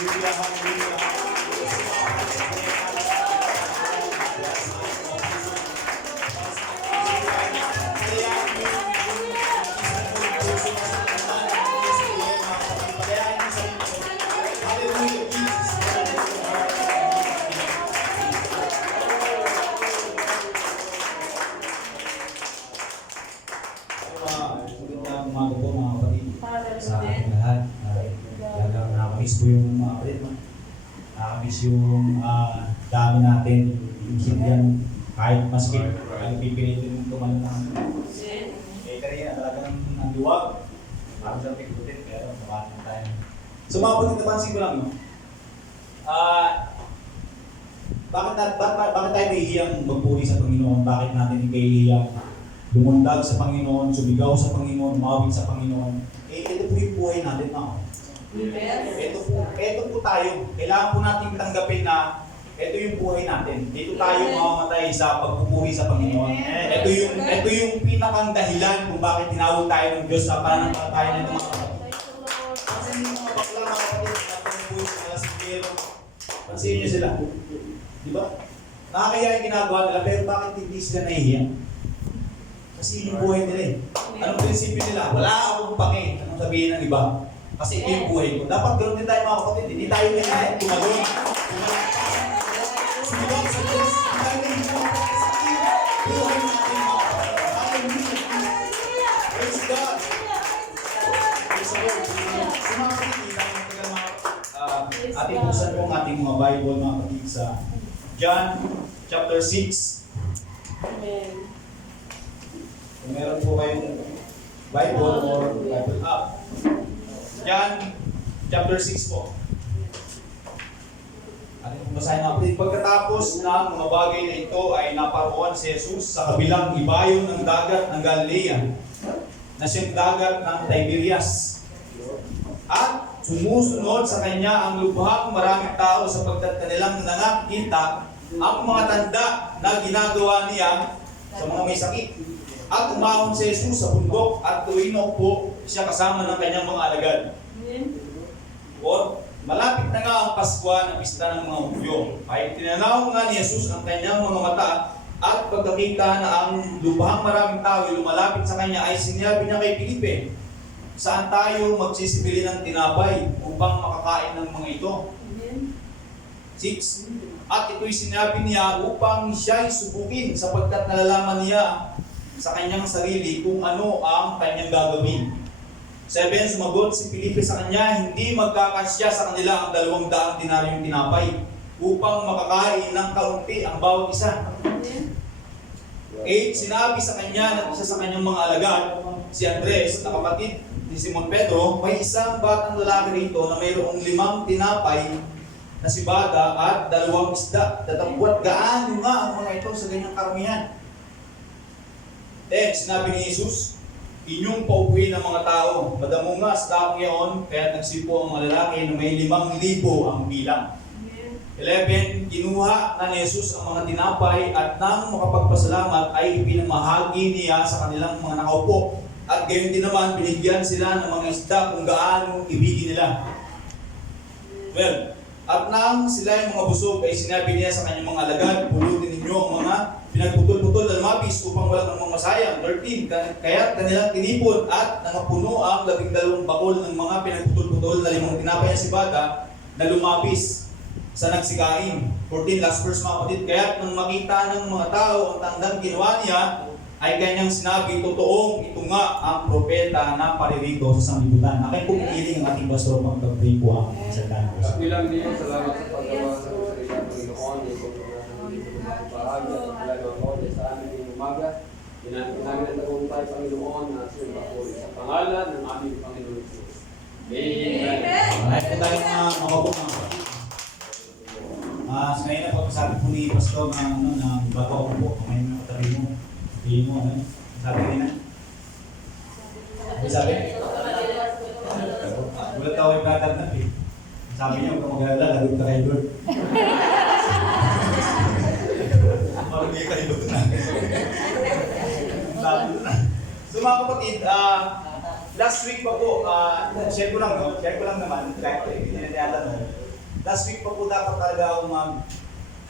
Hallelujah, hallelujah. Magandang umaga po mga kapatid sa ating lahat. Talagang nakamiss po yung mga kapatid. Nakamiss yung dami natin. Yung kahit maski ay pipilitin yung tumalo ng kanina talagang ang luwag. Parang sa pikutin pero nabahan tayo. So mga kapatid, napansin ko lang, no? Bakit tayo nahihiyang magpuri sa Panginoon? Bakit natin nahihiyang lumundag sa Panginoon, sumigaw sa Panginoon, umawit sa Panginoon? Ito po yung buhay natin na. Ito po tayo. Kailangan po natin tanggapin na ito yung buhay natin. Dito tayo mamamatay sa pagpupuri sa Panginoon. Ito yung pinakang dahilan kung bakit tinawag tayo ng Diyos sa pananampalataya ng mga kapatid. Kasi yung mga bakla, mga kapatid, natin sa alasingero. Pansin niyo sila. Di ba? Nakakaya yung ginagawa nila, pero bakit hindi sila nahihiya? Kasi yung buhay nila eh. Anong prinsipyo nila? Wala akong pake. Anong sabihin ng iba? Kasi ito yung buhay ko. Dapat ganoon din tayo mga kapatid. Hindi tayo nahihiya. Tumalon. Sumigaw sa Diyos. Hindi tayo nahihiya. Kasi buhay natin mga kapatid. Hallelujah. Praise God. Praise the Lord. So mga kapatid, hindi tayo matagal ating buksan po ang ating mga Bible mga kapatid sa John chapter 6. Amen. Kung meron po kayong Bible or Bible app. John chapter 6 po. Ating pong basahin mga kapatid. Pagkatapos ng mga bagay na ito ay naparoon si Jesus sa kabilang ibayo ng dagat ng Galilea na siyang dagat ng Tiberias. At sumusunod sa kanya ang lubhang maraming tao sapagkat kanilang nakita ang mga tanda na ginagawa niya sa mga may sakit. At umahon si Jesus sa bundok at tuwing naupo siya kasama ng kanyang mga alagad. O malapit na nga ang Pasko na pista ng mga Hudyo. Ay tinanaw nga ni Jesus ang kanyang mga mata at pagkakita na ang lubhang maraming tao ay lumalapit sa kanya ay sinabi niya kay Felipe, saan tayo magsisibili ng tinapay upang makakain ng mga ito? 6. At ito'y sinabi niya upang siya'y subukin sapagkat nalalaman niya sa kanyang sarili kung ano ang kanyang gagawin. 7. Sumagot si Felipe sa kanya, hindi magkakasya sa kanila ang 200 dinaryong tinapay upang makakain ng kaunti ang bawat isa. 8. Sinabi sa kanya ng isa sa kanyang mga alagad, si Andres, na kapatid ni Simon Pedro, may isang batang lalaki rito na mayroong 5 tinapay na sibada at 2 isda. Tatapwat gaano nga ang mga ito sa ganyang karamihan. 10. Sinabi ni Jesus, inyong paupuin ng mga tao. Madamo nga sa taong iyon, kaya nagsipo ang mga lalaki na may 5,000 ang bilang. 11. Kinuha na ni Jesus ang mga tinapay at nang makapagpasalamat ay ipinamahagi niya sa kanilang mga nakaupo. At gayon din naman, binigyan sila ng mga isda kung gaano ibigin nila. 12. At nang sila yung mga busog ay sinabi niya sa kanyang mga alagad, pulutin ninyo ang mga pinagputol-putol na lumapis upang walang mga masayang. 13. Kaya't kanilang tinipon at nangapuno ang 12 bakol ng mga pinagputol-putol na 5 tinapay na sibada na lumapis sa nagsikain. 14. Last verse mga kapatid. Kaya't nang makita ng mga tao ang tandang ginawa niya, ay kanyang sinabi, totoong ito nga ang propeta na paririto sa sanglibutan. Akin po piniling ang ating pastor pag-pray po ang salita ng Diyos. Bilang din, salamat sa paggawa sa salita ng Panginoon. Ito ang bahagi at talagang kode sa amin ngayong umaga. Pinanapin namin ang tagumpay, Panginoon, na sumpapuri sa pangalan ng aming Panginoon Jesus. Amen. Alright po tayo mga kapatid. So ngayon na pagkasabi po ni Pastor na bago ako po, ngayon na katabi mo. Hindi mo, ano? Sabi rin na? Ano sabi? Gulat ako yung katanap eh. Sabi niya, huwag ka mag-alala, lagot ka kay Lord. Parang hindi kay Lord na. So mga kapatid, last week pa po, share ko lang naman, kahit hindi na natin Last week pa po dapat talaga ako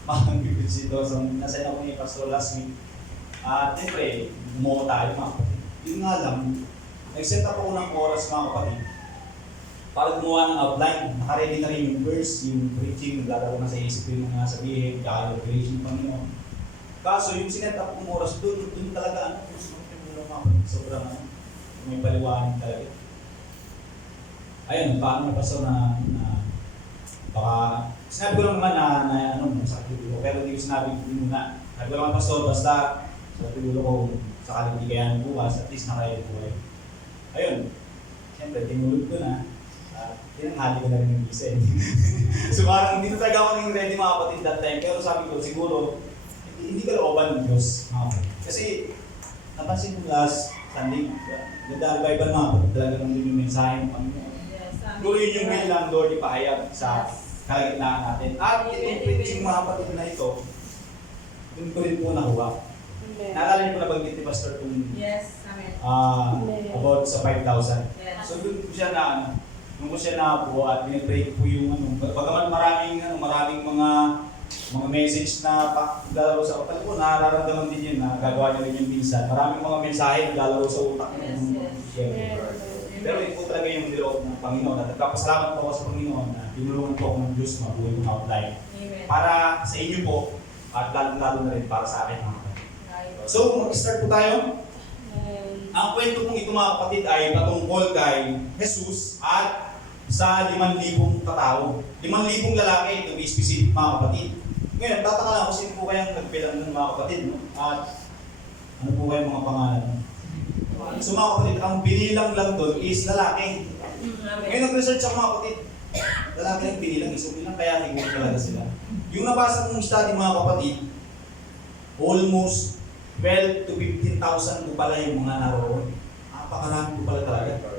mag-visit dito. So, nasa ako ni Pastor last week. At siyempre, umuha tayo mga kapatid. Yun nga lang, nag-set up ako ng oras mga kapatid para gumawa ng outline. Nakaready na rin yung verse, yung preaching, naglalaro na sa isip ko yung mga sabihin, kaya yung revelation ng Panginoon. Kaso yung sinet up kong oras, doon talaga, sobrang may paliwanag talaga. Ayun, paano na Pastor na baka, sinabi ko lang naman na masakit yung ulo, pero hindi ko sinabi muna. Sabi ko lang Pastor, basta sa ulo ko, sakaling di kaya ng bukas, at least nakaya ko kayo. Ayun, siyempre, tinulog ko na. Tinanghali ko na rin yung visa eh. So parang hindi na talaga ako naging ready mga kapatid that time. Pero sabi ko, siguro, hindi ka looban ng Diyos mga kapatid. Kasi napansin ko last Sunday, ganda revival mga kapatid, talaga nang din yung mensahe ng Panginoon. Siguro yun yung way lang Lord ipahayag sa kalagitnaan natin. At yung preaching mga kapatid na ito, dun ko rin po nakuha. Naalala niyo po na banggit ni Pastor kung about sa 5,000. So dun ko siya nung ko siya nakabuo at pinag-pray po yung bagaman maraming mga message na naglalaro sa utak ko, nararamdaman din yun na gagawa niya rin yung minsan. Maraming mga mensahe na naglalaro sa utak niya. Pero yun po talaga yung niloob ng Panginoon. At nagpapasalamat po ako sa Panginoon na tinulungan po ako ng Diyos na mabuhay yung outline. Para sa inyo po at lalo na rin para sa akin mga kapatid. So, mag-start po tayo. Ang kwento pong ito mga kapatid ay patungkol kay Jesus at sa 5,000 katao. 5,000 lalaki, to be specific mga kapatid. Ngayon, tataka lang kung sino po kayang nagbilang ng mga kapatid, no? At ano po kayang mga pangalan? So mga kapatid, ang binilang lang doon is lalaki. Ngayon nag-research ako mga kapatid, lalaki ang binilang, so bilang kaya tingin talaga sila. Yung nabasa kong study mga kapatid, almost 12 to 15,000 po pala yung mga naroon. Napakarami po pala talaga.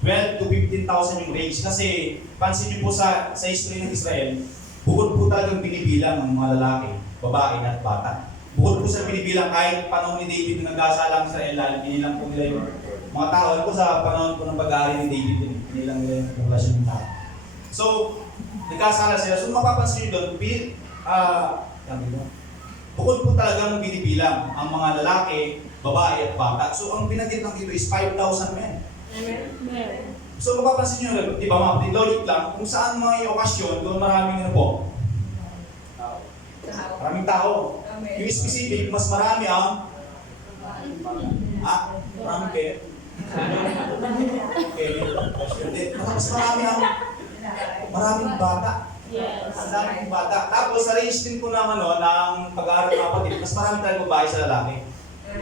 12 to 15,000 yung range. Kasi pansin niyo po sa history ng Israel, bukod po talagang binibilang ng mga lalaki, babae at bata. Bukod po sa binibilang kahit panahon ni David na nag-asa lang sa Israel, binilang po nila yung mga tao. Alam po sa panahon po ng pag-aari ni David, binilang nila yung populasyon ng tao. So, nagkasala sila. So mapapansin niyo doon, bukod po talagang binibilang ang mga lalaki, babae at bata. So ang binanggit ng dito is 5,000 men. Amen. So mapapansin nyo, di ba mga kapatid, logic lang, kung saan mga okasyon, doon maraming ano po? Maraming tao. Yung specific, mas marami ang maraming kayo. Okay, mas marami ang maraming bata. Yes. Ang daming bata. Tapos sa range din ko ng pag-aaral ng kapatid, mas marami tayong babae sa lalaki.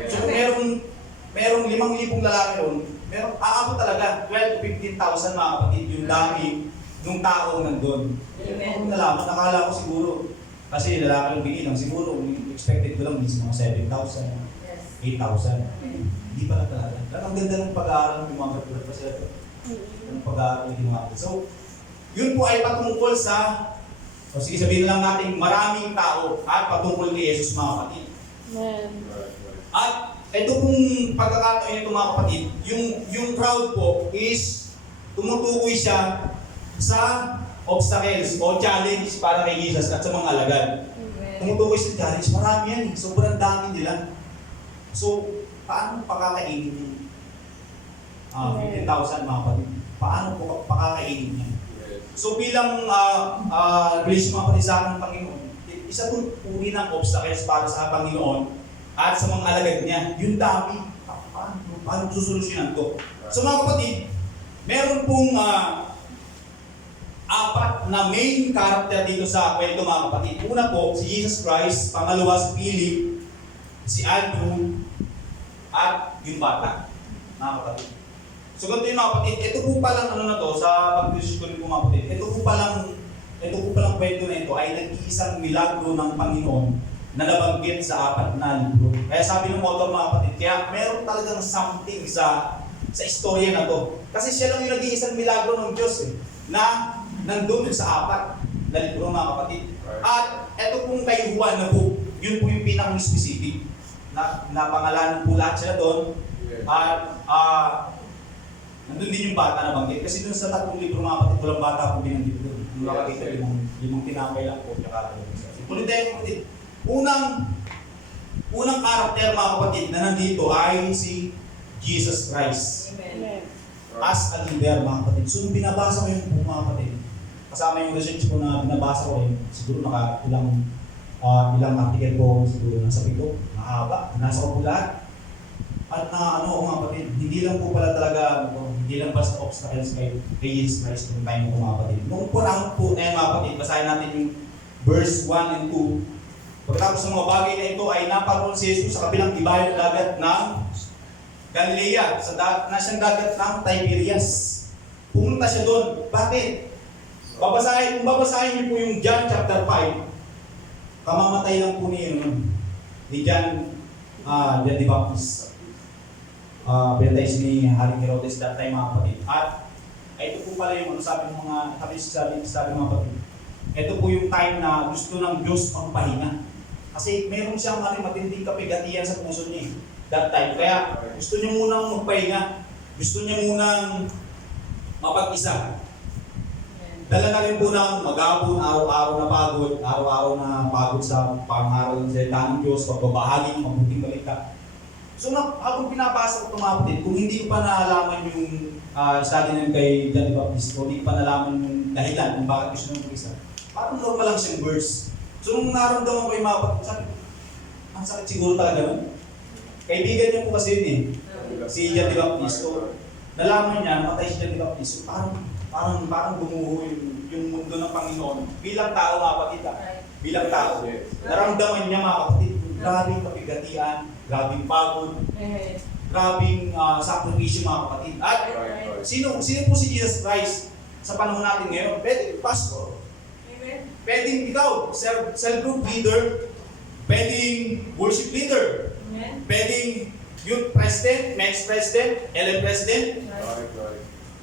So kung merong 5,000 lalaki ron, aabot talaga 12 to 15,000 mga kapatid yung dami ng tao nandun. Kung nalaman, nakala ko siguro, kasi lalaki ng binilang, siguro expected ko lang mismo mga 7,000, 8,000. Hindi pala talaga. Ang ganda ng pag-aaral ng mga kapatid pa sila. Ng pag-aaral ng mga kapatid. So, yun po ay patungkol sa, sige sabihin lang natin, maraming tao at patungkol kay Jesus mga kapatid. At ito pong pagkakataon nito mga kapatid, yung crowd po is tumutukoy siya sa obstacles o challenge para kay Jesus at sa mga alagad. Tumutukoy sa challenge, marami yan, sobrang dami nila. So, paano pakakainin niya? 15,000 mga kapatid. Paano po pakakainin niya? So bilang relation mga kapatid sa akin ng Panginoon, isa itong uri ng obstacles para sa Panginoon at sa mga alagad niya, yung dami, paano susolusyonan to? So mga kapatid, meron pong 4 na main character dito sa kwento mga kapatid. Una po, si Jesus Christ, pangalawa si Philip, si Andrew, at yung bata, mga kapatid. So ganito yung mga kapatid, ito po palang sa pag-research ko rin po mga kapatid, ito po palang kwento na ito ay nag-iisang milagro ng Panginoon na nabanggit sa 4 na libro. Kaya sabi ng author mga kapatid, kaya meron talagang something sa istorya na to. Kasi siya lang yung nag-iisang milagro ng Diyos na nandun sa 4 na libro mga kapatid. At ito pong kay Juan na book, yun po yung pinakang specific na pangalanan po lahat sila doon. At Nandun din yung bata na banggit. Kasi dun sa 3 libro mga kapatid, walang bata po binanggit doon. Yung nakakita, limang tinapay lang po. Tuloy tayo kapatid. Unang karakter mga kapatid na nandito ay si Jesus Christ. Amen. As a leader mga kapatid. So nung binabasa ko yung mga kapatid, kasama yung research ko na binabasa ko siguro ilang article ko, siguro nasa 7, mahaba, nasa ko po lahat. At mga kapatid, hindi lang po pala talaga, hindi lang basta obstacles kay Jesus Christ nung time ko mga kapatid. Nung punang po na yan mga kapatid, basahin natin yung verse 1 and 2. Pagkatapos ng mga bagay na ito ay naparoon si Jesus sa kabilang ibayan ng dagat ng Galilea, na siyang dagat ng Tiberias. Pumunta siya doon. Bakit? Kung babasahin niyo po yung John chapter 5, kamamatay lang po ni John the Baptist. Baptize ni Haring Herodes that time mga kapatid. At ito po pala yung sabi mga mga kapatid. Ito po yung time na gusto ng Diyos ang pahinga. Kasi meron siyang matinding kapigatian sa puso niya that time. Kaya gusto niya munang magpahinga. Gusto niya munang mapag-isa. Dala na rin po ng mag-abon, araw-araw na pagod sa pangaral ng salita ng Diyos, pagbabahagi ng mabuting balita. So habang pinapasa ko mga kapatid, kung hindi ko pa naalaman yung study ng kay John the Baptist, o hindi ko pa naalaman yung dahilan kung bakit gusto nang mag-isa, parang normal lang siyang verse. So nung naramdaman ko yung mga kapatid, ang sakit siguro talaga nun. Kaibigan niya po kasi yun si John the Baptist. So nalaman niya, namatay si John the Baptist. So parang bumuho yung mundo ng Panginoon. Bilang tao mga kapatid, bilang tao. Naramdaman niya mga kapatid, grabing kapigatian, grabing pagod, grabing sakripisyo mga kapatid. At sino po si Jesus Christ sa panahon natin ngayon? Pwedeng pastor, pwedeng ikaw, cell group leader, pwedeng worship leader, pwedeng youth president, next president, LM president,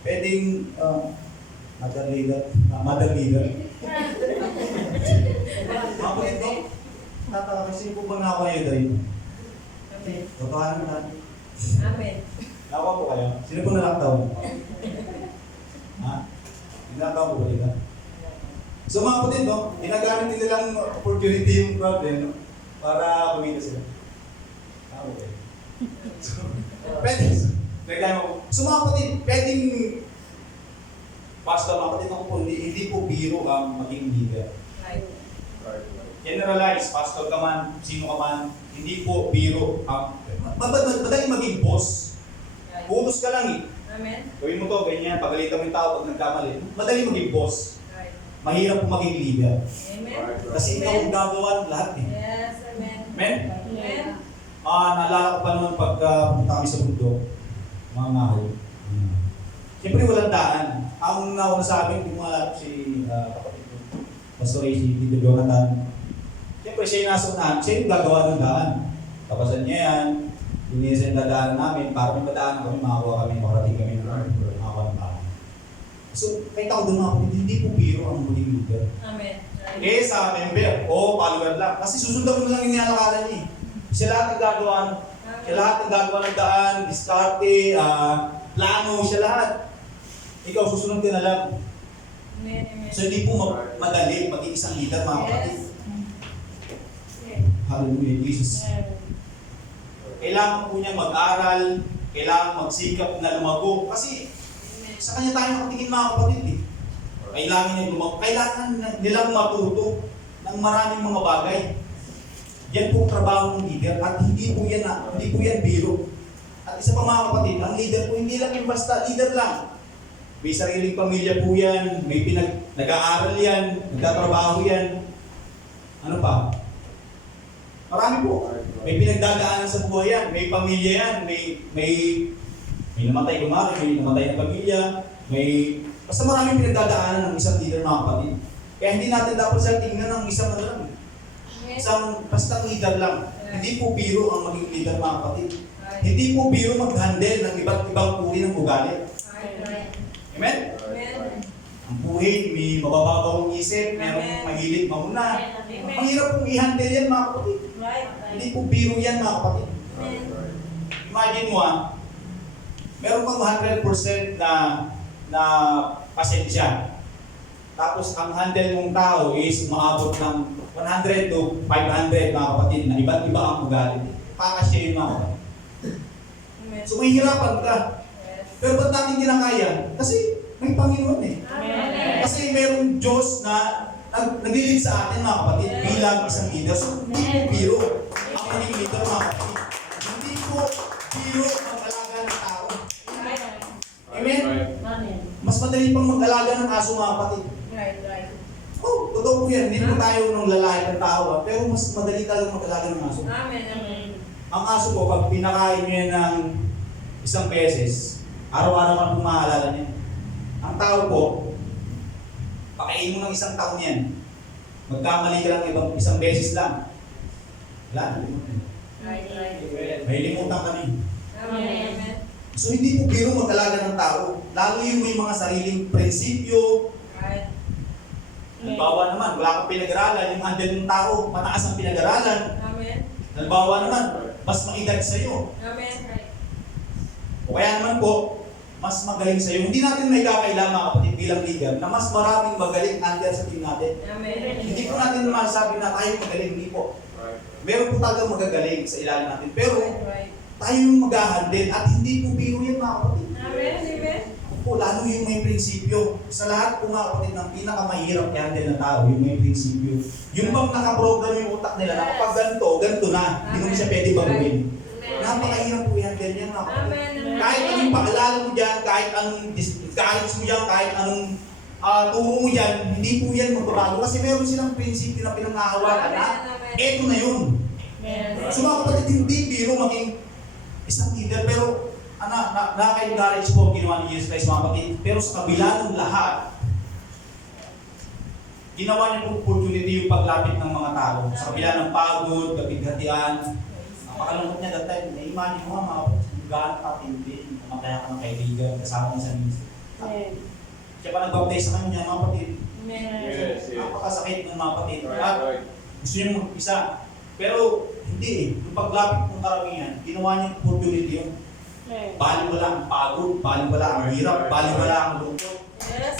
pwedeng mother leader. Ako ito, tataka kasi po ba nga kayo dahil? Totohanan natin. Amen. Nawa po kayo? Sino po nalaktaw? Ha? Nalaktaw po ba dito? So mga kapatid, ginagamit nila lang opportunity yung problem para kumita sila. Okay. Pwede. So mga kapatid, pwedeng pastor, mga kapatid ako po, hindi po biro ang maging leader. Generalize, pastor ka man, sino ka man, hindi po biro ang madaling maging boss. Utos ka lang Amen. Gawin mo to, ganyan, pagalitan mo yung tao pag nagkamali. Madaling maging boss. Mahirap po maging leader. Amen. Kasi ikaw ang gagawa ng lahat Yes, amen. Amen? Amen. Naalala ko pa noon pag pumunta kami sa mundo, mga ngahoy. Siyempre walang daan. Ang nauna sa amin, yung mga si kapatid ko, Pastor Ray, si Tito Jonathan. Siyempre siya yung nasa unahan, siya yung gagawa ng daan. Kapasan niya yan, binisa yung dadaan namin, para may madaan kami, makakuha kami, makarating kami ng makakuha ng daan. So, kahit ako doon mga kapatid, hindi po biro ang muling leader. Amen. Sa member o follower lang. Kasi susundan mo na lang yung nilalakaran niya. Siya lahat ang gagawa, siya lahat ang gagawa ng daan, diskarte, plano, siya lahat. Ikaw susunod ka na lang. Amen. Amen. So hindi po madali maging isang leader mga kapatid. Hallelujah, Jesus. Kailangan po niya mag-aral, kailangan magsikap na lumago. Kasi sa kanya tayo nakatingin mga kapatid Kailangan nilang matuto ng maraming mga bagay. Yan po ang trabaho ng leader at hindi po yan biro. At isa pa mga kapatid, ang leader po hindi lang yung basta leader lang. May sariling pamilya po yan, may nag-aaral yan, nagtatrabaho yan. Ano pa? Marami po. May pinagdadaanan sa buhay yan, may pamilya yan, may namatay kumari, may namatay na pamilya, basta maraming pinagdadaanan ng isang leader mga kapatid. Kaya hindi natin dapat siya tingnan ng isang basta leader lang. Hindi po biro ang maging leader mga kapatid. Hindi po biro mag-handle ng iba't ibang uri ng ugali. Amen? Ang buhay, may mabababawang isip, merong mahilig mamuna. Ang hirap pong i-handle yan mga kapatid. Hindi po biro yan mga kapatid. Imagine mo Meron kang 100% na pasensya. Tapos ang handle mong tao is maabot ng 100 to 500 mga kapatid na iba't iba ang ugali. Pakasya yun mga kapatid. Amen. So mahihirapan ka. Yes. Pero ba't natin kinakaya? Kasi may Panginoon eh. Amen. Kasi mayroong Diyos na naglilid sa atin mga kapatid bilang isang leader. So hindi po biro ang maging leader mga kapatid. Hindi po biro ang alaga ng tao. Amen? Amen. Mas madali pang mag-alaga ng aso mga kapatid. Right, right. Oh, totoo po yan. Hindi po tayo nung lalaki ng tao. Pero mas madali talagang mag-alaga ng aso. Amen. Amen. Ang aso po, pag pinakain nyo yan ng isang beses, araw-araw ka pong maaalala niya. Ang tao po, pakain mo ng isang taon yan. Magkamali ka lang isang beses lang. Wala, nalimutan. Right, right. May limutan ka na. Amen. So hindi po biro mag-alaga ng tao. Lalo yung may mga sariling prinsipyo. Right. Halimbawa naman, wala kang pinag-aralan, yung handle ng tao, mataas ang pinag-aralan. Amen. Halimbawa naman, mas maedad sa'yo. Amen. Right. O kaya naman po, mas magaling sa'yo. Hindi natin may kakailangan mga kapatid bilang leader na mas maraming magaling under sa team natin. Amen. Hindi po natin masasabi na tayo magaling, hindi po. Meron po talagang magagaling sa ilalim natin. Pero Right. tayo yung mag-handle at hindi po biro yan mga kapatid. Amen. Amen. Po, lalo yung may prinsipyo. Sa lahat po mga kapatid ng pinakamahirap i-handle ng tao, yung may prinsipyo. Yung bang nakaprogram yung utak nila na kapag ganito, ganito na, hindi mo siya pwede baguhin. Napakahirap po i-handle yan mga kapatid. Amen. Kahit anong paalala mo dyan, kahit anong guidance mo dyan, kahit anong turo mo dyan, hindi po yan magbabago. Kasi meron silang prinsipyo na pinangahawakan na eto na yun. So mga kapatid, hindi biro maging isang leader, pero nakaka-encourage po ang ginawa ni Jesus Christ mga kapatid. Pero sa kabila ng lahat, ginawa niya po opportunity yung paglapit ng mga tao. Sa kabila ng pagod, kapighatian, napakalungkot niya that time. Na-imagine mo nga mga kapatid, gaano katindi, mamataya ka ng kaibigan, kasama mo sa ministry. Siya pa nag-baptize sa kanya mga kapatid. Yes, yes. Napakasakit ng mga kapatid. Right, At right. gusto niya mag-isa. Pero hindi eh. Yung paglapit ng karamihan, ginawa niya yung opportunity yun. Baliwala ang pagod, baliwala ang hirap, baliwala ang lungkot. Yes.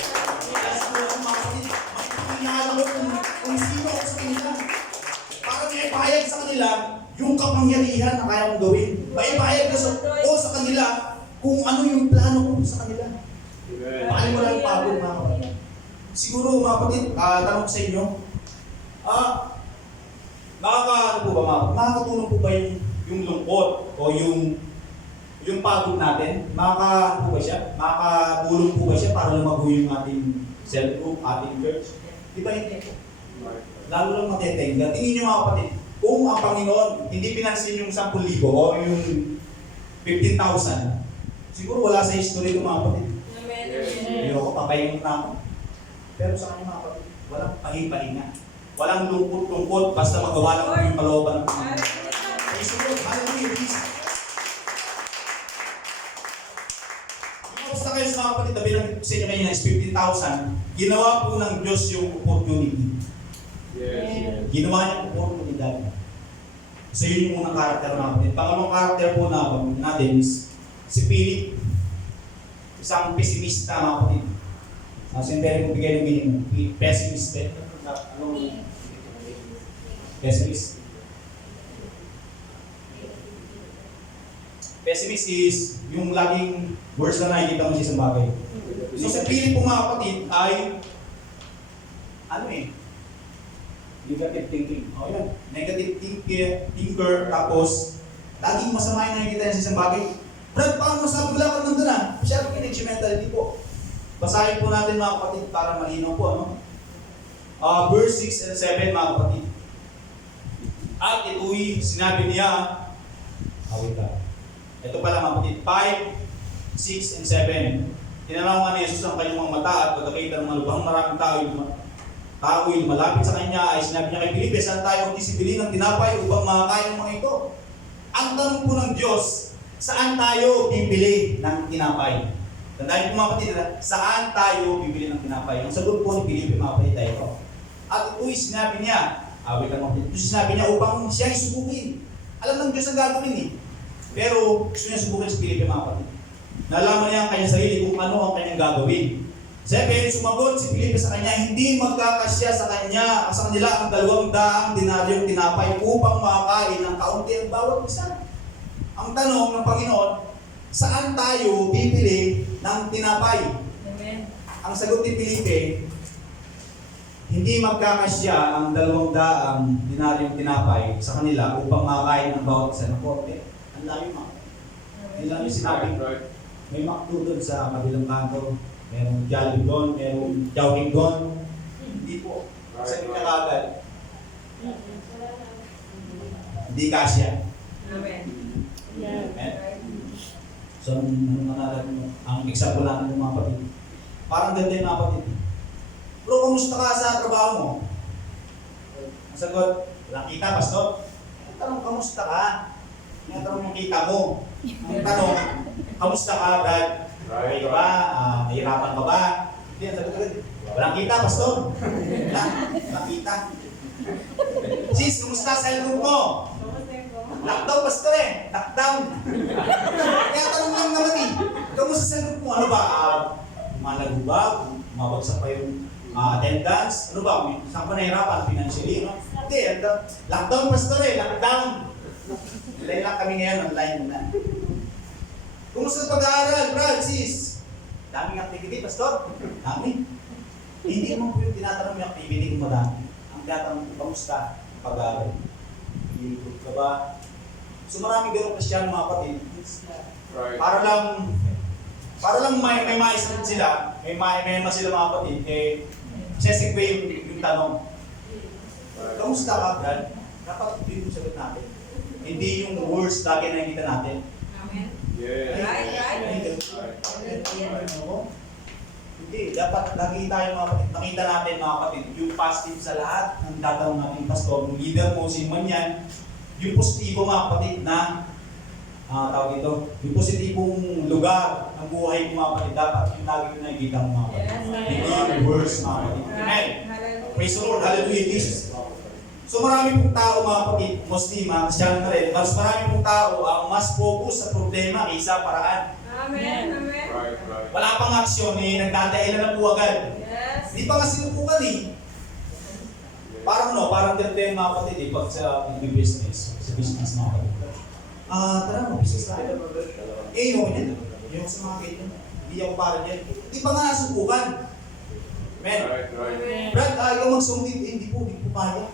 Kaya siguro ang mga kapatid, makikilala ko kung sino ako sa kanila. Para may pahayag sa kanila yung kapangyarihan na kaya kong gawin. May pahayag ka sa kanila kung ano yung plano ko sa kanila. Baliwala ang pagod mga kapatid. Siguro mga kapatid, tanong ko sa inyo, makakatulong po ba yung lungkot o yung pagod natin? Makakatulong po ba siya? Makakatulong po ba siya para lumago yung ating cell group, ating church? Di ba hindi po? Lalo lang matetenga. Tingin niyo mga kapatid, kung ang Panginoon hindi pinansin yung 10,000 o yung 15,000, siguro wala sa history ko mga kapatid. Amen. Hindi ako papahingot na ako. Pero sa kanya mga kapatid, walang pahipahinga. Walang lungkot-lungkot, basta magawa lang po yung kalooban ng Panginoon. Ay, siguro, hallelujah, Jesus. Basta kayo sa mga kapatid, tabi lang sa inyo kanina is 15,000, ginawa po ng Diyos yung opportunity. Yes. Ginawa niya yung oportunidad. So yun yung unang karakter mga kapatid. Pangalawang karakter po natin is si Philip. Isang pesimista mga kapatid. Siyempre kong bigay ng meaning. Pessimist. Anong pessimist? Pessimist is yung laging words na nakikita mo sa isang bagay. So sa Philip po mga kapatid ay negative thinking. O yan. Negative thinker, tapos laging masama yung nakikita niya sa isang bagay. Brad, paano masabi wala ka naman doon Masyadong mentality po. Basahin po natin mga kapatid para malinaw po. Verse 6 and 7 mga kapatid. At ito'y sinabi niya, wait lang. Ito pala mga kapatid, 5, 6, and 7. Tinanong nga ni Jesus ang kanyang mga mata at pagkakita ng mga lubhang maraming tao yung malapit sa kanya ay sinabi niya kay Felipe, saan tayo magtisibili ng tinapay upang makakain ng mga ito? Ang tanong po ng Diyos, saan tayo bibili ng tinapay? Tandaan po mga kapatid, saan tayo bibili ng tinapay? Ang sagot po ni Felipe mga kapatid tayo ito. At ito'y sinabi niya, wait lang mga kapatid, ito'y sinabi niya upang siya isubukin. Alam ng Diyos ang gagawin Pero gusto niya subukin si Felipe mga kapatid. Nalaman niya ang kanyang sarili kung ano ang kanyang gagawin. 7, sumagot si Felipe sa kanya, hindi magkakasya sa kanila ang 200 denaryong tinapay upang makakain ng kaunti ang bawat isa. Ang tanong ng Panginoon, saan tayo bibili ng tinapay? Amen. Ang sagot ni Felipe, hindi magkakasya ang 200 denaryong tinapay sa kanila upang makakain ng bawat isa ng konti. Ang layo mga. Hindi lang yung sinabi. May McDo doon sa kabilang kanto. Merong Jollibee doon, merong Jogging doon. Hindi po. Kasi kagad. Hindi kasya. Amen. Amen. So, ang example natin ng mga kapatid. Parang ganda yung mga kapatid. Bro, kumusta ka sa trabaho mo? Ang sagot, walang kita, pastor. Ang tanong, kamusta ka? Ang tanong, yung kita mo. Ang tanong, kamusta ka, Brad? Okay ka ba? Nahirapan ka ba? Hindi, ang sagot agad. Walang kita, pastor. Walang kita. Sis, kumusta sa group mo? Lockdown, pastor eh. Lockdown. Kaya tanong lang naman eh. Kamusta sa group mo? Ano ba? Malago ba? Mabagsak pa yung attendance? Ano ba? Saan pa nahirapan? Financially, no? Hindi, lockdown, pastor eh. Lockdown. Online lang kami ngayon. Online na. Kumusta sa pag-aaral, Brad, sis? Daming activity, pastor. Dami. Hindi mo po yung tinatanong yung activity kung madami. Ang tinatanong ko, kamusta pag-aaral? Hilipot ka ba? So maraming ganun Kristiyano mga kapatid. Para lang may maisip sila, may sila mga kapatid, sesegue yung tanong. Kamusta ka, Brad? Dapat yung sagot natin. Hindi yung words lagi na nakikita natin. Amen. Yes. Hindi, dapat lagi tayo mga kapatid, makita natin mga kapatid, yung positive sa lahat ng tatanong natin, pastor, yung leader mo, si man yan, yung positibo mga kapatid na, tawag ito, yung positibong lugar ng buhay mo mga kapatid, dapat yung lagi yung nakikita mo mga kapatid. Hindi yung words mga kapatid. Amen. Praise the Lord, hallelujah, Jesus. So marami pong tao mga kapatid, mostly mga Kristiyan na rin, mas marami pong tao ang mas focus sa problema kaysa paraan. Amen. Amen. Wala pang aksyon nagdadahilan na po agad. Yes. Hindi pa nga sinubukan eh. Parang ganito yung mga kapatid eh, pag sa business mga kapatid. Tara mo, business tayo. Okay din. Yung sa mga ganyan. Hindi ako para dyan. Hindi pa nga nasubukan. Amen. Brad, ikaw magsumit, hindi po kaya.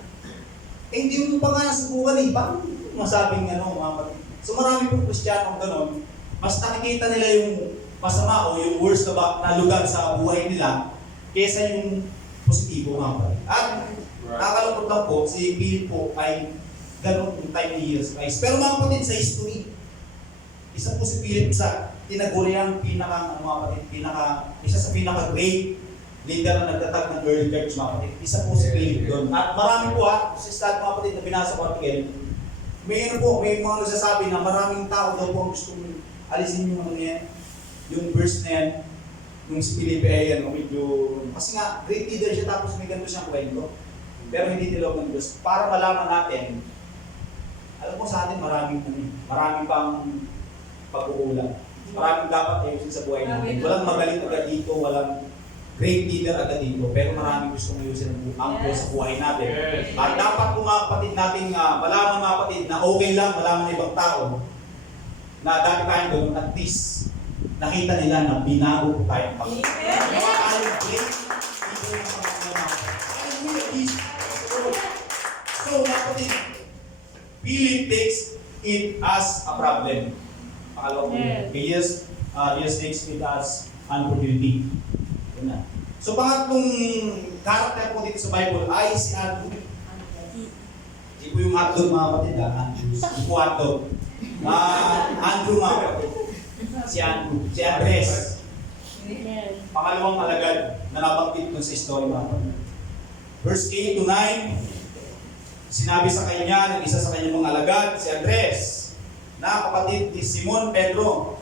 Hindi mo pa nga nasubukan eh. Paano masabing mga kapatid? So marami pong Kristiyano gano'n, mas nakikita nila yung masama o yung worst na lugar sa buhay nila kesa yung positibo mga kapatid. At nakakalungkot lang po, si Bill po ay gano'n yung time ni Jesus Christ. Pero mga kapatid, sa history, isa po si Philip sa tinaguriang isa sa pinaka-great leader na nagtatag ng early church mga kapatid. Isa po si Philip doon. At marami po sa stat mga kapatid na binasa ko article, may mga nagsasabi na maraming tao daw po ang gusto alisin yung yung verse na yan, nung si Felipe ay medyo, kasi nga, great leader siya tapos may ganito siyang kwento. Pero hindi nilog ng Diyos. Para malaman natin, alam mo sa atin maraming pang pag-uulang. Maraming dapat ayusin sa buhay natin. Walang magaling agad dito, walang great leader agad dito, pero maraming gustong ayusin ang Diyos sa buhay natin. At dapat po mga kapatid natin, malaman mga kapatid na okay lang, malaman ng ibang tao, na dati tayong doon, at least, nakita nila na binago po tayong Panginoon. So, kapatid, Philip takes it as a problem. Pakalawang yes. Jesus takes it as an opportunity. Yun na. So, pangatlong character po dito sa Bible ay si Andrew. Hindi po yung hotdog mga kapatid, Andrew. Hindi po hotdog. Andrew mga kapatid. Si Andres. Pangalawang alagad na nabanggit dun sa story mga kapatid. Verse 8 to 9, sinabi sa kanya ng isa sa kanyang mga alagad, si Andres, na kapatid ni Simon Pedro.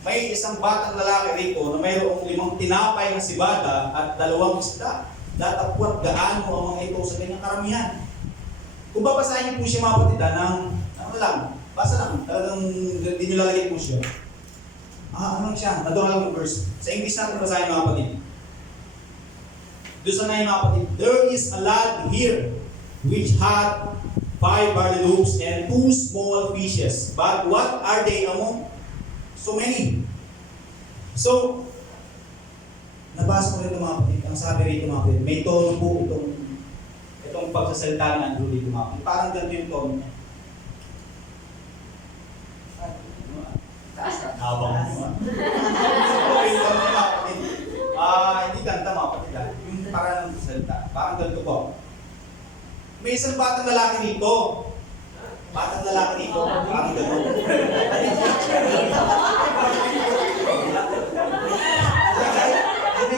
May isang batang lalaki rito na mayroong 5 tinapay na sibada at 2 isda. Datapwat gaano ang mga ito sa kanyang karamihan. Kung babasahin niyo po siya mga kapatid, basa lang, talagang hindi nyo lalagay po siya. ano siya? Nandun lang yung verse. Sa English natin basahin mga kapatid. Doon sa 9 mga kapatid. There is a lad here which had 5 barley loaves and 2 small fishes. But what are they among so many? So, nabasa ko rin ito mga kapatid. Ang sabi rito mga kapatid, may tono po itong pagsasalita ng Andrew dito mga kapatid. Parang ganito yung tono niya. Habang mo. Okay, yung tono niya mga kapatid. Hindi kanta mga kapatid. Yung parang salita. Parang ganito po. May isang batang lalaki dito. Batang lalaki dito. Parang ganito.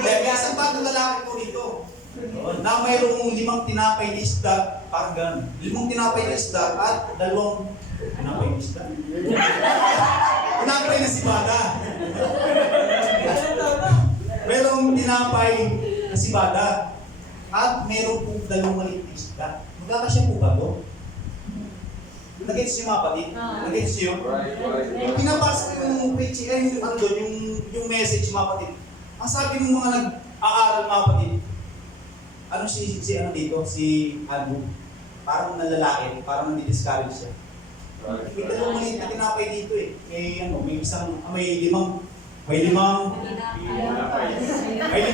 May isang batang lalaki po dito. Na mayroong 5 tinapay na isda. Parang ganun. 5 tinapay na isda at 2 tinapay na isda. Tinapay na si Bada. Merong tinapay na si Bada. At meron pong 2 maliit na isda. Magkakasya po ba ito? Nag-gets niyo mga kapatid? Nag-gets niyo? Yung pinabasa ko yung preaching, yung message mga kapatid. Ang sabi ng mga nag-aaral mga kapatid, ano si Andrew? Parang nalalaki, parang nandi-discourage siya. May 2 maliit na tinapay dito eh. May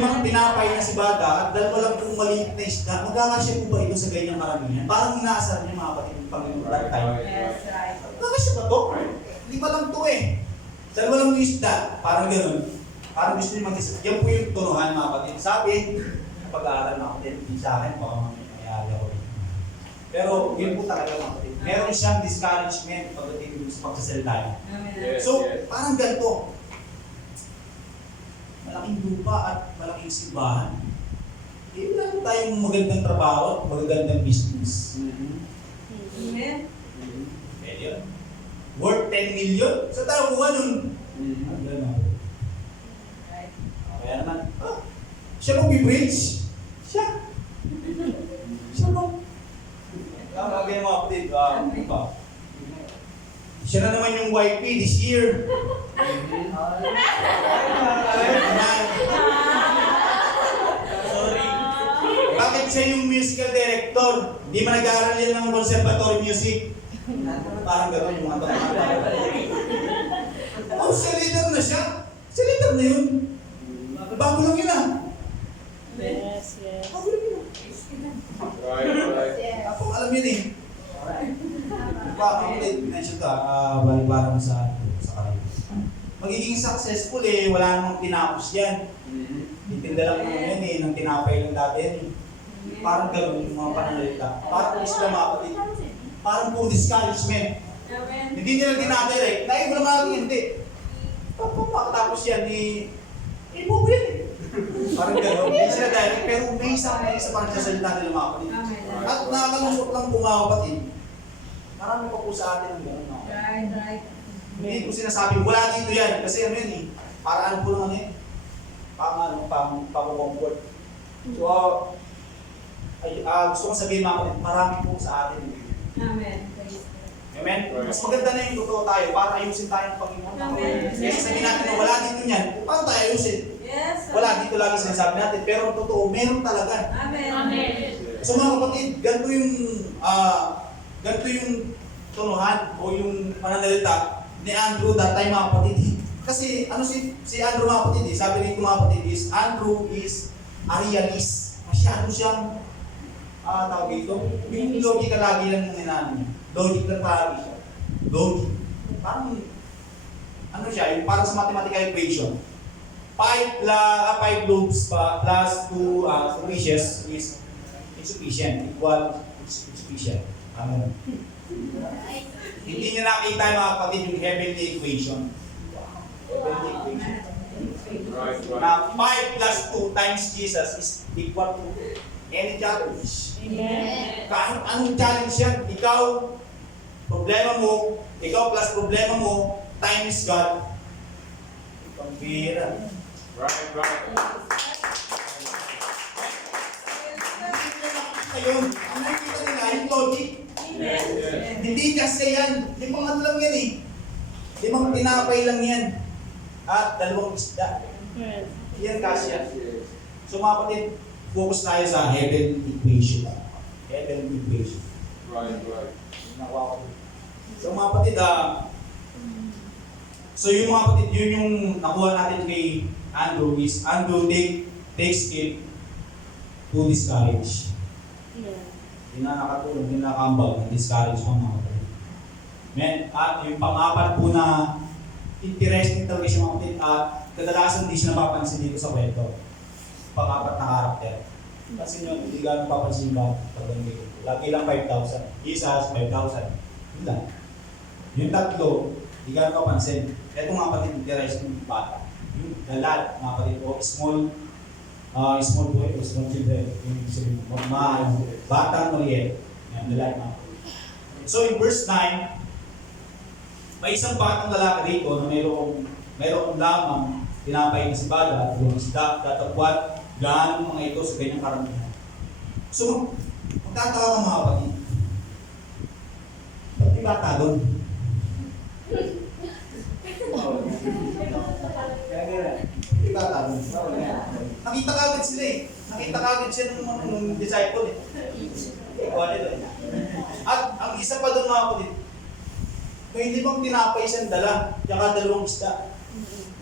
5 tinapay na si Bada at 2 lang pong maliit na isda. Magkakasya po ba ito sa ganyang karamihan? Parang inaasar niya mga kapatid yung Panginoon that time. Yes, right. Magkakasya ba ito? 5 lang ito eh. 2 lang yung isda. Parang gano'n. Parang gusto niyo mag-isip. Yan po yung tunuhan mga kapatid. Sabi, pag-aaral mga kapatid, hindi sa akin, baka mayayari ako. Pero yun po talaga mga kapatid. Meron siyang discouragement pagdating sa pagsasalita niya. Amen. So, parang ganito. Malaking lupa at malaking simbahan. Hindi lang tayong magandang trabaho at magandang business. Amen. Million. Worth 10 million? Sa tayo kuha nun. Ang gano'n. Right. Kaya naman, siya mag-preach. Siya mag ganyan mga kapatid. Siya na naman yung YP this year. Sorry. Bakit siya yung musical director? Hindi man nag-aaral yan ng conservatory music. Parang gano'n yung mga tanong. Siya leader na siya. Siya leader na yun. Bago lang yun ah. Yes. Bago lang yun. Ako alam yun eh. Mention ka, balik-barang sa kayo. Magiging successful eh, wala namang tinapos yan. Itinda lang naman yan eh, nang tinapay lang dati yan eh. Parang gano'n yung mga pananalita. Parang isla mga kapatid. Parang puro discouragement. Amen. Hindi nila dinadirect. Dahil mo naman hindi. Pagkatapos yan, i-move yan eh. Parang gano'n. Hindi sila direct, pero may isa parang sasalita nila mga kapatid. Amen. At nakakalungkot lang po mga kapatid. Marami pa po sa atin ang gano'n mga kapatid. Right, right. Hindi ko sinasabi, wala dito yan. Kasi ano yun eh, paraan po naman eh. Pang-comfort. So, gusto kong sabihin mga kapatid, marami po sa atin. Amen. Praise God. Amen? Mas maganda na yung totoo tayo para ayusin tayo ng Panginoon. Amen. Kasi sabihin natin na wala dito yan, paano tayo ayusin? Yes. Wala dito lagi sinasabi natin, pero ang totoo, meron talaga. Amen. So mga kapatid, ganito yung tunuhan o yung pananalita ni Andrew that time mga kapatid. Kasi ano si Andrew mga kapatid eh, sabi rito mga kapatid is, Andrew is a realist. Masyado siyang, tawag dito, yung logical lagi lang yung inano niya. Logic lang lagi siya. Logic. Parang, ano siya, yung parang sa mathematical equation. 5 loaves pa plus 2 fishes is insufficient. Equal insufficient. Ano? Hindi niya nakita mga kapatid yung heavenly equation. Heavenly equation. Na 5 plus 2 times Jesus is equal to any challenge. Kahit anong challenge yan, ikaw plus problema mo, times God. Pambira. Right. Ngayon, ang nakikita nila yung logic. Hindi kasi yan. Yung mga lang yan eh. Limang tinapay lang yan. at 2 isda. Yes. Yan kasya. Yes. So mga kapatid, focus tayo sa heaven equation. Heaven equation. Right, right. Nakuha ko. So mga kapatid, so yung mga kapatid, yun yung nakuha natin kay Andrew is Andrew takes it to discourage. Yeah. Hindi na nakatulong, hindi na nakambag, na-discourage pa mga kapatid. Men, at yung pang-apat po na interesting talaga siya mga kapatid at kadalasan hindi siya napapansin dito sa kwento. Pang-apat na karakter. Kasi nyo, hindi ka napapansin ba pag-ibig. Lagi lang 5,000. Isa, 5,000. Yun lang. Yung tatlo, hindi ka napapansin. Ito mga kapatid, interesting bata. Yung galad, mga kapatid po, small boy o small children. Yung sabihin, bata maliit. Yan, galad mga kapatid. So in verse 9, may isang batang lalaki rito na mayroong lamang tinapay na si Bada at yung isda, tatagwat, gaano mga ito sa ganyang karamihan. So, magtataka ka mga kapatid. Ba't may bata doon? May bata doon. Nakita ka agad sila eh. Nakita ka agad siya nung disciple eh. At ang isa pa doon mga kapatid, may 5 tinapay siyang dala, tsaka 2 isda.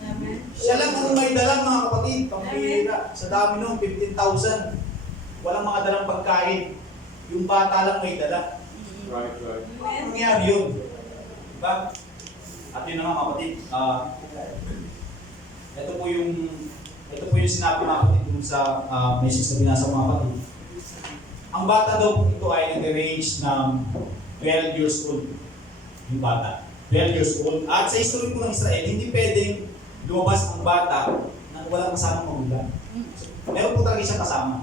Amen. Siya lang ang may dala mga kapatid, pambihira. Sa dami nung 15,000. Walang mga dalang pagkain. Yung bata lang may dala. Right, right. Ano nangyari yun? Diba? At yun na nga mga kapatid. Ito po yung sinabi mga kapatid dun sa message na binasa mga kapatid. Ang bata daw po ito ay nag-range ng 12 years old. Yung bata. 12 years old. At sa history po ng Israel, hindi pwedeng lumabas ang bata na walang kasamang magulang. Meron po talaga siyang kasama.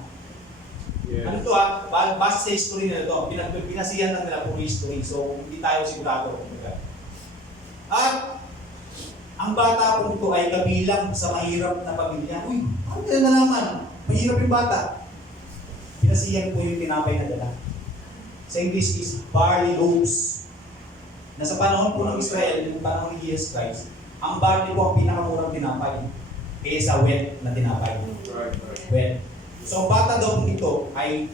Yes. Ano to base sa history nila to, pinasihan lang nila po history. So, hindi tayo sigurado. At ang bata po ito ay kabilang sa mahirap na pamilya. Uy, ano nila nalaman? Mahirap yung bata. Pinasihan po yung tinapay na dala. Sa English is barley loaves. Na sa panahon po ng Israel, yung panahon ni Jesus Christ, ang barley po ang pinakamurang tinapay kaysa wet na tinapay. Right, right. Wet. So ang bata daw po ito ay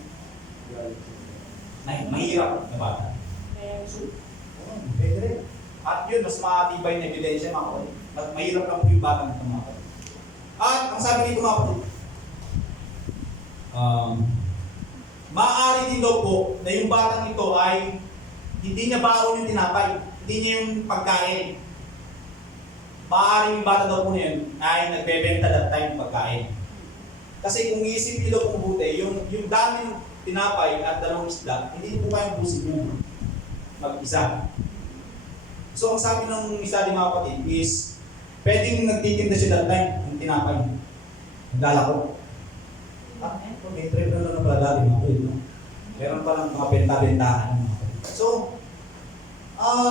mahirap na bata. Yes. Pwede rin. At yun, mas matibay na ebidensya mga kapatid. Mas mahirap lang po yung bata ng mga kapatid. At ang sabi dito mga kapatid, maaari din daw po na yung batang ito ay hindi niya baon yung tinapay, hindi niya yung pagkain. Maaari yung bata daw po na yun ay nagbebenta that time pagkain. Kasi kung iisipin niyo daw po mabuti, yung daming tinapay at 2 isda, hindi po kayang busin yun mag-isa. So ang sabi ng isa din mga kapatid is, pwedeng nagtitinda siya that time ng tinapay. Naglalako. May trip na lang na pala dati mga kapatid. No? Meron pa lang mga benta-bentahan. So,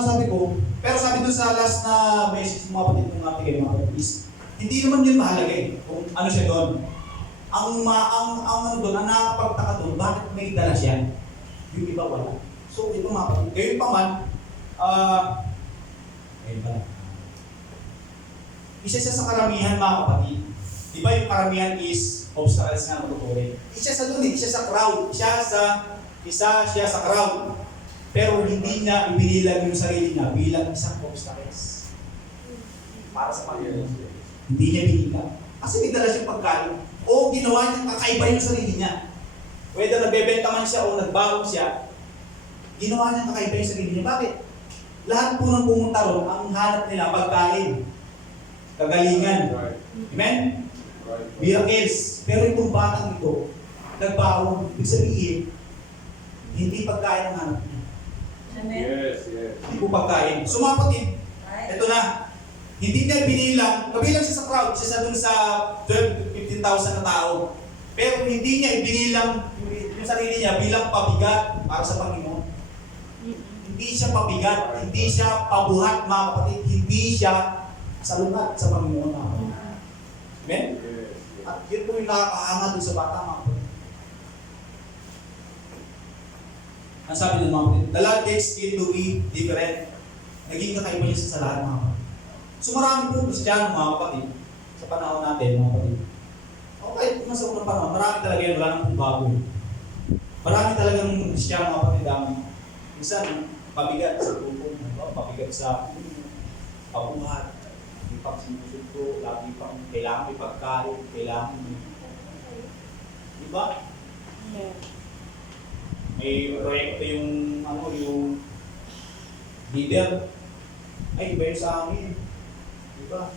sabi ko, pero sabi doon sa last na message ng mga kapatid ng ating mga kapatid is, hindi naman yun mahalaga eh, kung ano siya doon. Ang ano doon, ang nakapagtaka doon, bakit may dala siya? Yung iba wala. So, ito mga kapatid. Gayon pa man, ayun pala. Isa siya sa karamihan mga kapatid. Di ba yung karamihan is obstacles nga matutuloy? Isa sa doon, isa sa crowd. Isa siya sa crowd. Pero hindi niya ibinilang yung sarili niya bilang isang obstacles. Para sa Panginoon. Hindi niya binilang. Kasi may dala siyang pagkain. O ginawa niya kakaiba yung sarili niya. Whether nagbebenta man siya o nagbago siya, ginawa niya kakaiba yung sarili niya. Bakit? Lahat po ng pumunta ron, ang hanap nila pagkain. Kagalingan. Right. Amen? Right. Miracles. Pero itong batang ito, nagbago. Ibig sabihin, hindi pagkain ang hanap niya. Amen. Yes, yes. Hindi po pagkain. So mga kapatid, ito na. Hindi niya binilang, kabilang siya sa crowd, siya sa dun sa 12 to 15,000 na tao. Pero hindi niya ibinilang yung sarili niya bilang pabigat para sa Panginoon. Hindi siya pabigat, hindi siya pabuhat mga kapatid, hindi siya salungat sa Panginoon mga kapatid. Amen? Yes. At yun po yung nakakahanga dun sa bata mga kapatid. Ang sabi ng mga kapatid, the Lord takes it to be different. Naging kakaiba niya sa lahat mga kapatid. So marami po Kristiyano mga kapatid, sa panahon natin mga kapatid. O kahit nasa unang panahon, marami talaga yun, wala nang pong bago. Marami talagang Kristiyano mga kapatid ang minsan pabigat sa grupo, pabigat sa pabuhat, hindi pang sinusunto, lagi pang kailangan may pagkain, kailangan may... Diba? Amen. May proyekto yung yung leader. Ay, iba yun sa amin. Diba?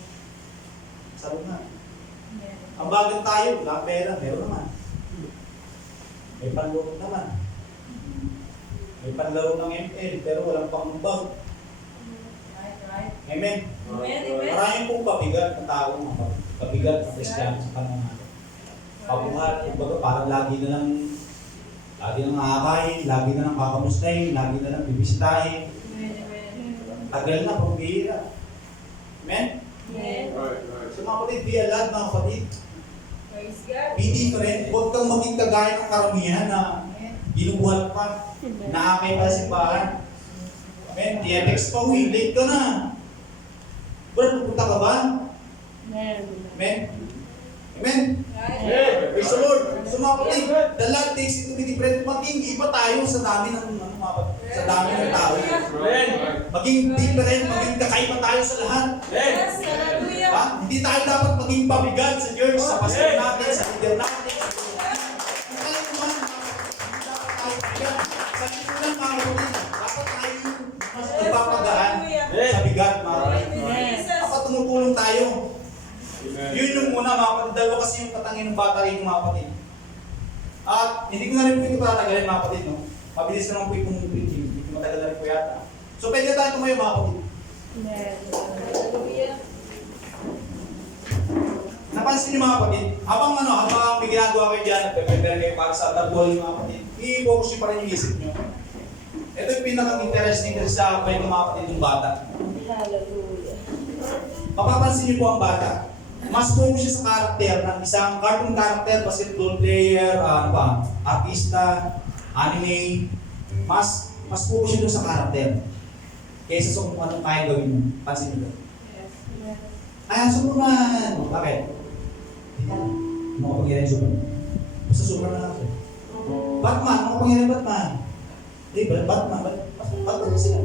Sabi nga. Amen. Ang bagal tayo, wala pera, meron naman. May panlaro naman. May panlaro ng ML, pero walang pangumbag. Right, right. Amen. Amen, amen. Maraming pong pabigat na tao, mga pabigat na Kristiyano sa panahon natin. Pabuhat, kumbaga parang lagi na lang nakakain, lagi na lang kakamustahin, lagi na lang bibisitahin. Amen, amen. Tagal na, pambihira. Amen? Amen. So mga kapatid, be alert mga kapatid. Praise God. Be different. Huwag kang maging kagaya ng karamihan na binubuhat pa, naakay pa sa simbahan. Amen? Di-text pa, uy, late ka na. Bro, pupunta ka ba? Amen. Amen? Amen? Right. Praise the Lord. So mga kapatid, the Lord takes it to be different. Maging iba tayo sa dami ng sa dami ng tao. Maging different, maging kakaiba tayo sa lahat. Yes, hallelujah. Ha? Hindi tayo dapat maging pabigat sa church, sa pastor natin, sa leader natin. Kaya naman, hindi dapat tayo pabigat. Sa dito lang mga kapatid, dapat tayo mas nagpapagaan sa bigat mga kapatid. Dapat tumutulong tayo. Yun yung muna mga kapatid, dalawa kasi yung katangin ng bata rin mga kapatid. At hindi ko na rin po ito patatagalin mga kapatid, no? Mabilis naman po itong preaching, hindi ko matagal na rin po yata. So pwede tayo tumayo mga kapatid. Amen. Hallelujah. Napansin niyo mga kapatid, habang may ginagawa kayo dyan, nagpe-prepare kayo para sa tagol mga kapatid, i-focus niyo pa rin yung isip niyo. Ito yung pinaka-interesting kasi sa kwento mga kapatid yung bata. Hallelujah. Mapapansin niyo po ang bata. Mas focus siya sa karakter ng isang cartoon character, basketball player, artista, anime. Mas focus siya doon sa karakter. Kaysa sa kung anong kaya gawin mo. Pansin niyo ba? Yes. Ay, Superman! Bakit? Hindi ka. Makapangyarihan Superman. Basta Superman na lang siya. Batman! Makapangyarihan Batman. Hindi ba? Batman na sila.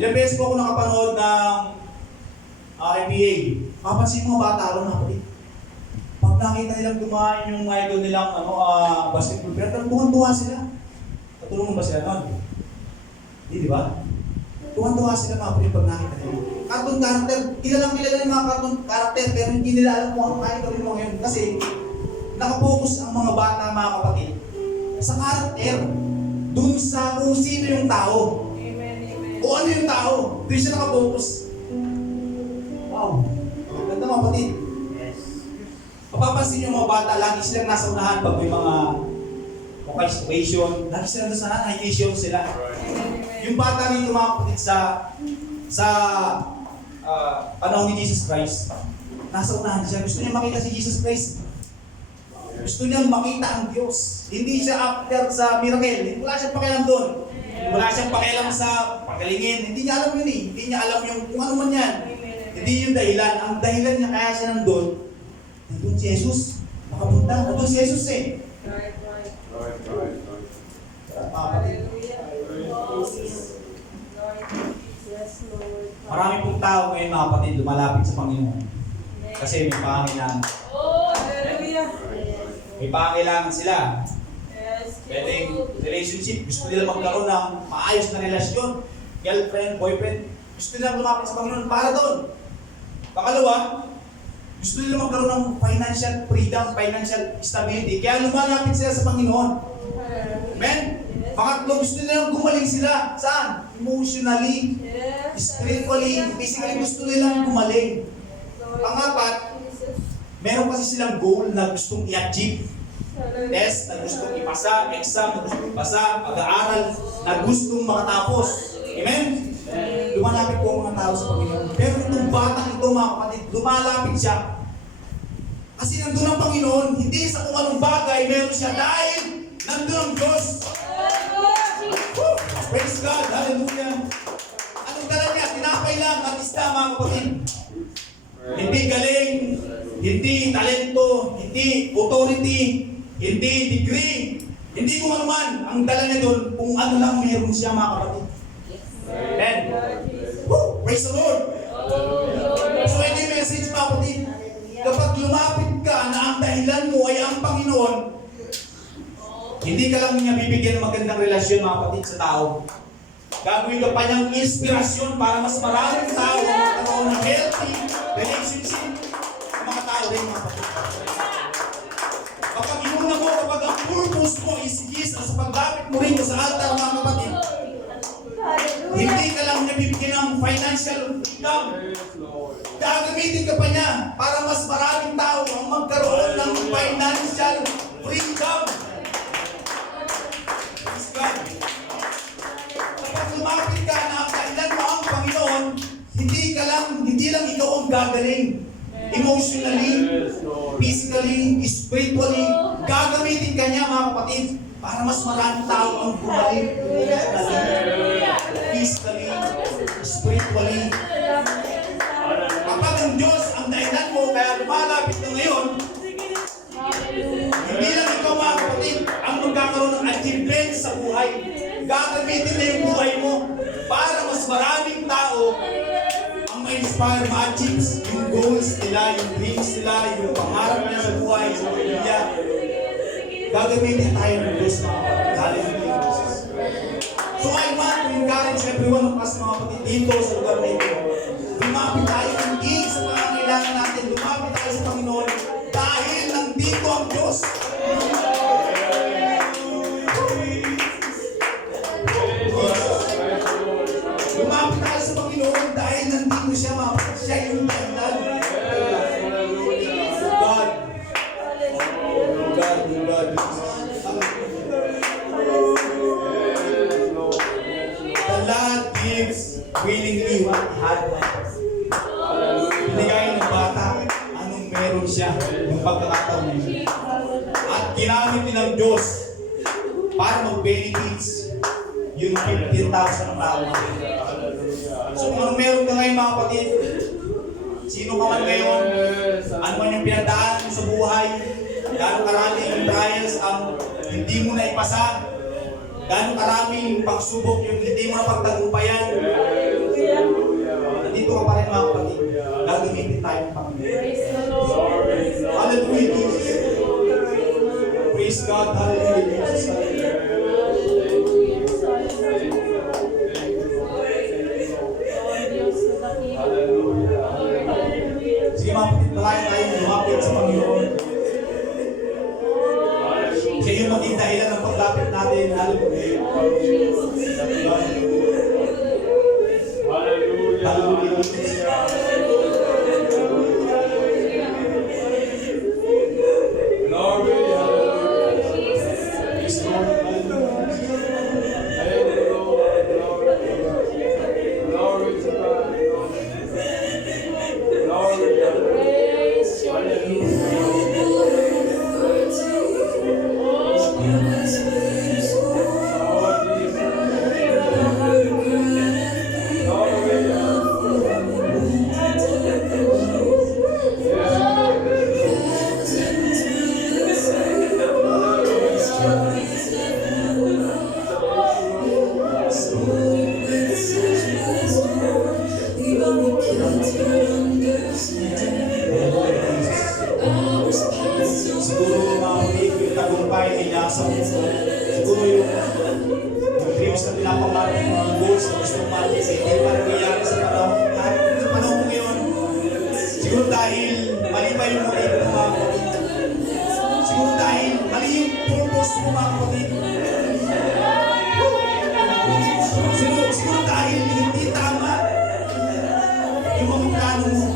Ilang beses po ako nakapanood ng NBA. Papansin mo bata ron na kapatid. Pag nakita nilang dumaan yung idol nilang basketball player, tuwan-tuwa sila. Katulungan ba sila nun? Hindi, di ba? Tuwan-tuwa sila mga kapatid pag nakita nila. Cartoon character, kilala yung mga cartoon character pero hindi nila alam kung ano kaya gawin mo ngayon. Kasi nakapokus ang mga bata mga kapatid sa character. Dun sa kung sino yung tao. Amen, amen. O ano yung tao. Doon siya nakapokus. Wow. Ganda mga kapatid. Yes. Mapapansin yung mga bata, lagi silang nasa unahan pag may mga situation. Lagi silang nasa unahan, high-issue sila. Amen, amen. Yung bata rito mga kapatid sa panahon ni Jesus Christ, nasa unahan siya. Gusto niya makita si Jesus Christ. Gusto niya makita ang Diyos. Hindi siya after sa miracle. Wala siyang pakialam doon. Wala siyang pakialam sa pagalingin. Hindi niya alam yun eh. Hindi niya alam yung kung ano man yan. Hindi yung dahilan. Ang dahilan niya kaya siya nandun, nandun si Jesus. Nakapunta. Nandun si Jesus eh. Right, right. Kapatid. Hallelujah. Lord. Yes, Lord. Marami pong tao ngayon mga kapatid lumalapit sa Panginoon. Kasi may pangailangan. Oh, hallelujah. May pangailangan sila. Yes. Pwedeng relationship. Gusto nila magkaroon ng maayos na relasyon. Girlfriend, boyfriend. Gusto nila lumapit sa Panginoon para doon. Pangalawa, gusto nila magkaroon ng financial freedom, financial stability. Kaya lumalapit sila sa Panginoon. Amen? Pangatlo, gusto nila gumaling sila. Saan? Emotionally, Yes. spiritually, physically gusto nilang gumaling. Pangapat, meron kasi silang goal na gustong i-achieve. Test na gustong ipasa, exam na gustong ipasa, pag-aaral na gustong makatapos. Amen? Lumalapit po ang mga tao sa Panginoon. Pero itong batang ito mga kapatid, lumalapit siya. Kasi nandun ang Panginoon, hindi sa kung anong bagay meron siya dahil nandun ang Diyos. Woo! Praise God! Hallelujah! Anong dala niya? Tinapay lang at ka mga kapatid. Hindi galing, hindi talento, hindi authority, hindi degree, hindi kung ano man. Ang dala niya doon, kung ano lang meron siya mga kapatid. Amen. Woo! Praise the Lord! So ito yung message mga kapatid. Kapag lumapit ka na ang dahilan mo ay ang Panginoon, hindi ka lang niya bibigyan ng magandang relasyon mga kapatid sa tao. Gagawin ka pa niyang inspirasyon para mas maraming tao ang magkaroon ng healthy relationship sa mga tao rin mga kapatid. Kapag inuna mo, kapag ang purpose mo is Jesus sa paglapit mo rin sa altar mga kapatid, hindi ka lang niya bibigyan ng financial freedom. Gagamitin ka pa niya para mas maraming tao ang magkaroon ng financial freedom. Praise God. Kapag lumapit ka na ang dahilan mo ang Panginoon, hindi lang ikaw ang gagaling. Emotionally, physically, spiritually, gagamitin ka niya mga kapatid para mas maraming tao ang bumalik. Physically, spiritually. Kapag ang Diyos ang dahilan mo, kaya lumalapit na ngayon, hindi lang ikaw mga kapatid ang magkakaroon ng achievement sa buhay. Gagamitin na yung buhay mo para mas maraming tao ang ma-inspire, ma-achieve yung goals nila, yung dreams nila, yung pangarap nila sa buhay, sa pamilya. Gagamitin tayo ng Diyos mga kapatid. Hallelujah. So I want to encourage everyone of us mga kapatid dito sa lugar na ito. Lumapit tayo hindi sa pangangailangan natin. Lumapit tayo sa Panginoon dahil nandito ang Diyos. Lumapit tayo sa Panginoon dahil nandito siya mga kapatid. Siya yung dahilan. God. God. The Lord gives willingly what He had. Binigay ng bata anong meron siya yung pagkakataon niya. At ginamit din ng Diyos para mag-benefits yung 15,000 tao. So kung anong meron ka ngayon mga kapatid, sino ka man ngayon, ano man yung pinadaan mo sa buhay, gano'ng karaming trials ang hindi mo na ipasa, gano'ng karaming pagsubok yung hindi mo na pagtagumpayan, nandito ka pa rin mga kapatid. Gagamitin tayo ng Panginoon. Hallelujah, Jesus. Praise God. Hallelujah, Jesus. Sige mga kapatid, malayo tayo lumapit sa Panginoon. Siya yung maging dahilan ng paglapit natin. Hallelujah. Hallelujah. Siguro mga kapatid, yung tagumpay ay nasa mundo. Siguro yung dreams na pinapangarap, mga goals na gusto mong malis, hindi pa nangyayari sa panahon mo ngayon. Siguro dahil mali pa yung motive mo mga kapatid. Siguro dahil mali yung purpose mo mga kapatid. Siguro dahil hindi tama yung mga plano mo.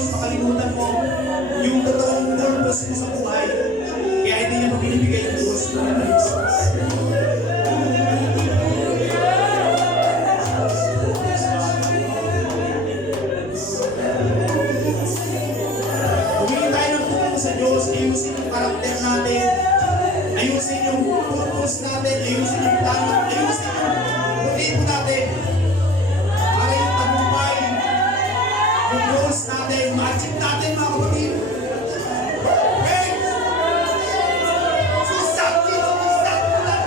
Makalimutan mo yung totoong purpose mo sa buhay. Kaya hindi niya mabinibigay yung Diyos na Jesus. Humingi tayo ng tulong sa Diyos, ayusin yung karakter natin, Ayusin yung purpose natin, ayusin yung plano, ayusin yung motibo natin. Para yung tagumpay, yung goals natin, ma-achieve natin mga kapatid. Okay? Susap, susap mo lang.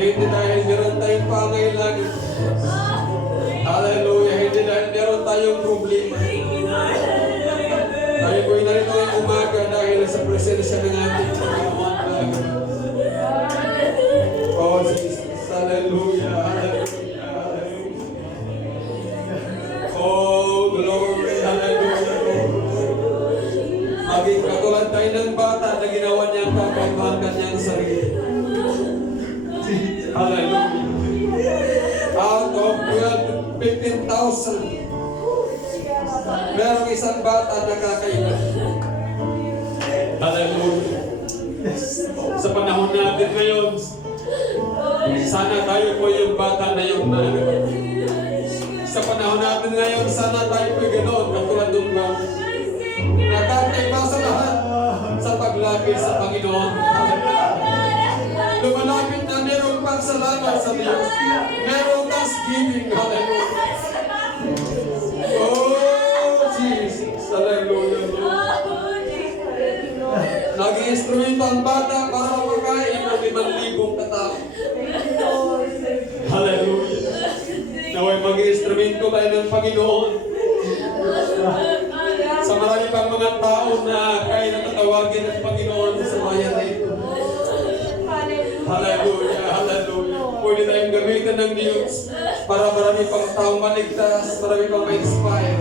Hindi dahil meron tayong pangailangan. Hallelujah. Hindi dahil meron tayong problema. Tayo po'y narito ngayong umaga dahil sa presensya ng ating Panginoon. Oh, Jesus. Hallelujah. Hallelujah. Hallelujah. Oh, glory. Hallelujah. Maging katulad tayo ng bata na ginawa niyang kakaibahan kanyang sarili. Hallelujah. Out of 15,000, merong isang bata na kakaiba. Hallelujah. Sa panahon natin ngayon, sana tayo po yung bata na yung sa panahon natin ngayon, sana tayo po ganoon, katulad ng bata. Nakakaiba sa lahat sa paglapit sa Panginoon. Lumalapit na merong pagsalamat sa Diyos. Merong thanksgiving. Hallelujah. Oh, Jesus. Hallelujah. Naging instrumento ang bata para mapakain ng 5,000 katao. Hallelujah. Naway maging instrumento tayo ng Panginoon. Sa marami pang mga tao na kaya natatawagin ng Panginoon sa bayan na ito. Hallelujah, hallelujah. Pwede tayong gamitan ng Diyos para marami pang tao maligtas, marami pang ma-inspire.